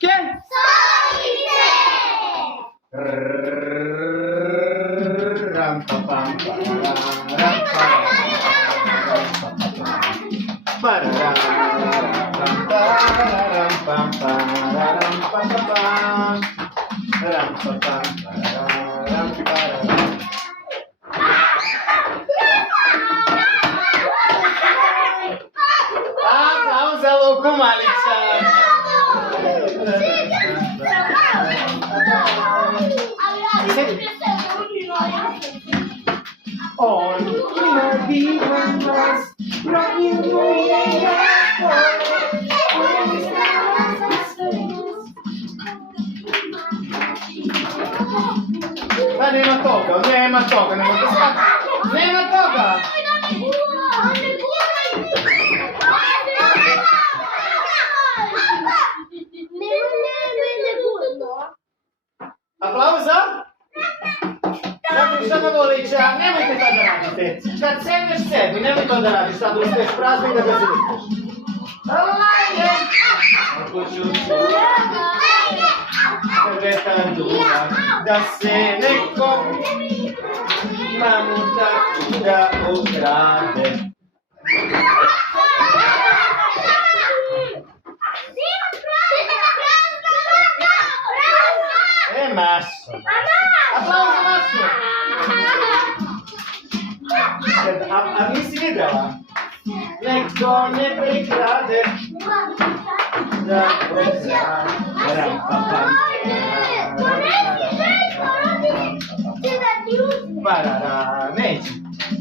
Che? Ram pa pam ram pa parara ram pa ram pam ram pa pa pam ram pa pam ram pa. Pausa louco Malixa. On divan mas nema toga, nema toga, nema toga. Aplauza? Šta da volića, nemojte to da radite. Kad sedneš sebi, nemoj to da radiš, sad ustaješ prazno i da ga zvišteš. Ajde! Ako ću vetar duva, da se neko mamuta da ukrade. Masso. Aplauso, Masso. A nisi videla? Neko ne prikrade da ram pa pam parara, neće.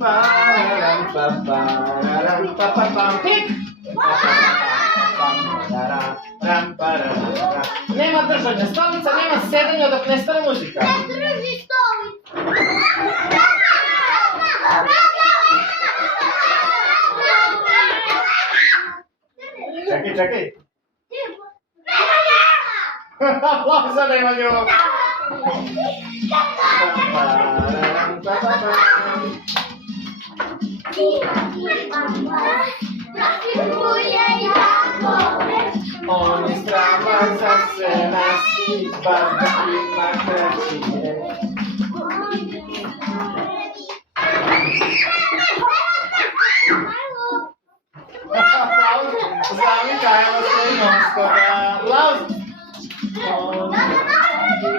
Pararam pa pararam pa pa pam pik. Nema držanja stolica, nema sedenja dok ne stane muzika. Ne drži stolicu. Čekaj. Aplauza Nemanju. Oni strava za se nasi barbima krećine. Aplauz za Mihajlo Stojnovskoga. Aplauz.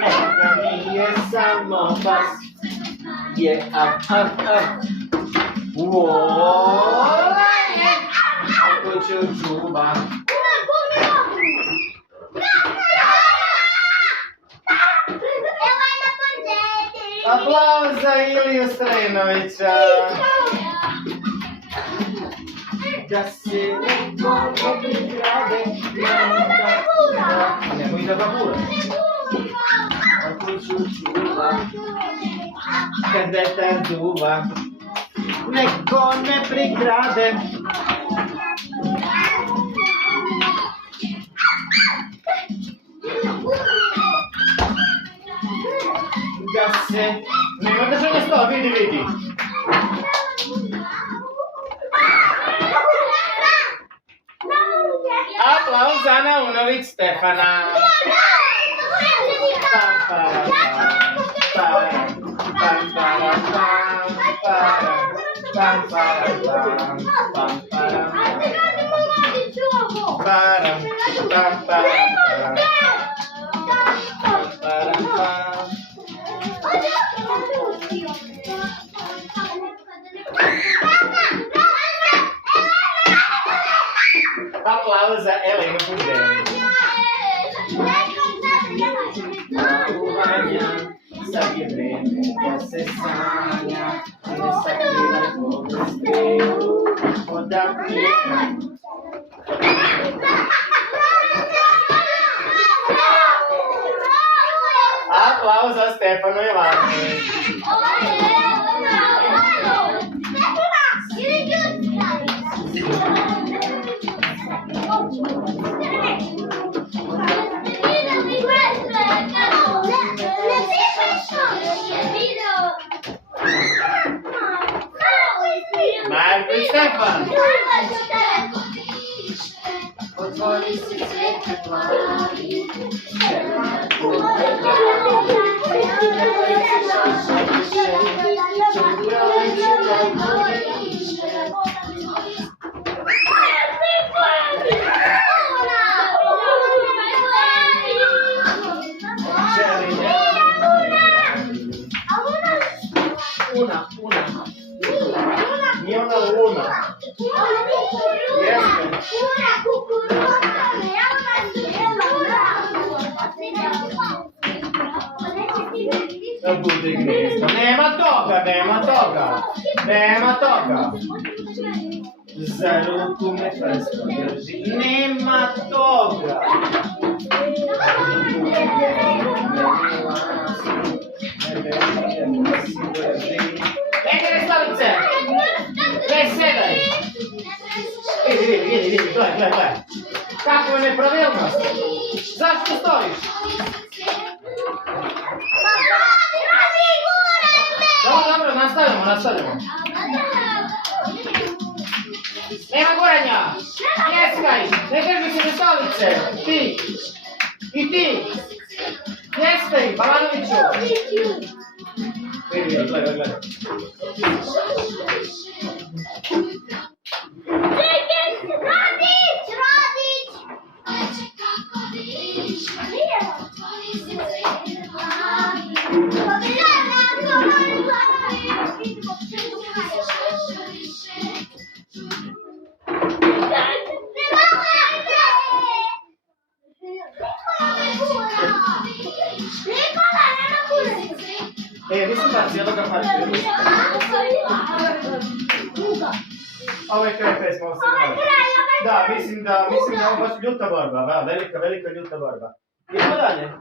Neka nije samo bas. Je up. Uoooooooje. Ako ću čuba. Aplauz za Iliju Strejnovića. Da se neko ne prikrade, nemoj da babura. Ako ću čuva, kad vetar duva, neko ne prikrade. Da se... Nema držanja stava, vidi. Aplauz za Naunović Stefana. Aplausos a Helena Pudeli. Sabe bem que a cessanha nessa vida todo espelho o da pica. Aplausos a Stefano e Lázaro. Marco e Stefano. Tvori se cvete plavi. Una. Nije ona luna. Jeste. Da bude gnezdo. Nema toga. Za ruku me prsto drži. Nema toga. Negdje stolice. Sedaj. Vidi, gledaj. Kako je nepravilnost. Zašto stojiš? Dobro, nastavljamo. Nema guranja. Pljeskaj. Ne drži se do stolice. Ti. I ti. Pljeskaj, Balanoviću. Vidi, gledaj. Vi ste baci, ja ga pači. Ovo je kraj pesma, ovo se gleda. Da, mislim da je ovo baš ljuta borba, da, velika ljuta borba. Idemo dalje.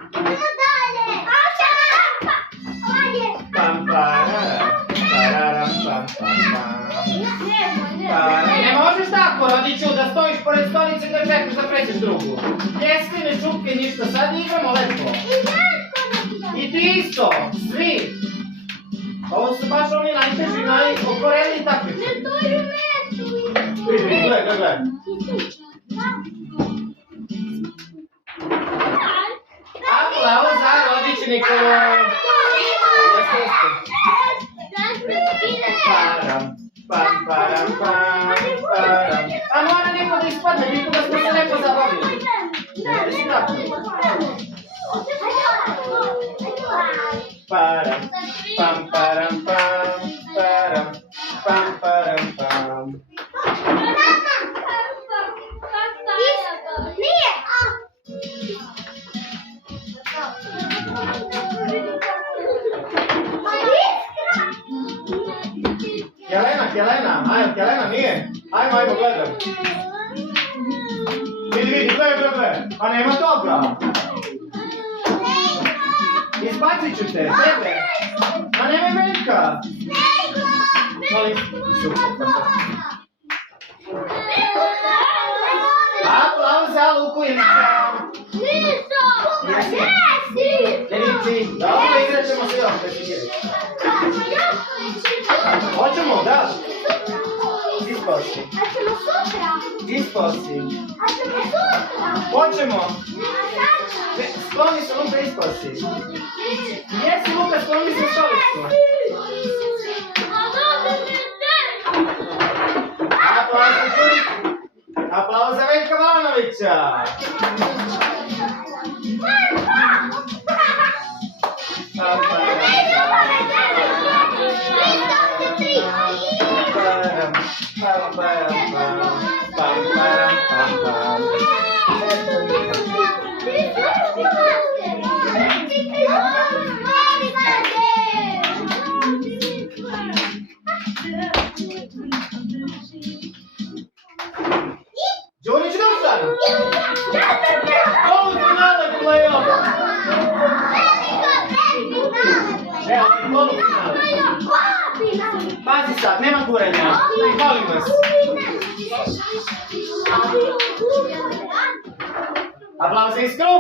Pam, pararam, pam. Ne možeš tako, rodiću, da stojiš pored stolice i da čekaš da prećeš drugu. Ljestine, čupke, ništa, sad igramo lepo. I ti isto, svi. Ovo su baš oni najteži, najokoreniji takvici. Vidi, gledaj. Aplauza za rodičnika. Param. A mora neko da ispadne, nikoga smo se lepo zabavili. Ne si tako. Param. Jelena, nije? Ajmo, gledaj. Vidi, gledaj. A nema toga. Izbacit ću te, tebe. A nemoj Veljka. Molim. Aplauz za Luku Ilića. Jesi. Dobro, igrat ćemo se još. Hoćemo, da. Ispao si. Hoćemo. Skloni se, Luka, ispao si. Jesi, Luka, skloni se stolicu. Aplauz za Veljka Balanovića. Đurić Dušan! Polufinale play-off! Evo, polufinale. Pazi sad, nema guranja. Molim vas. Aplauz za Iskru!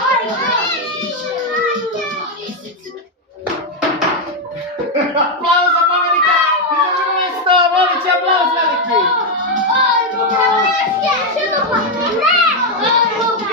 Oi, Ой, ну, я ще не.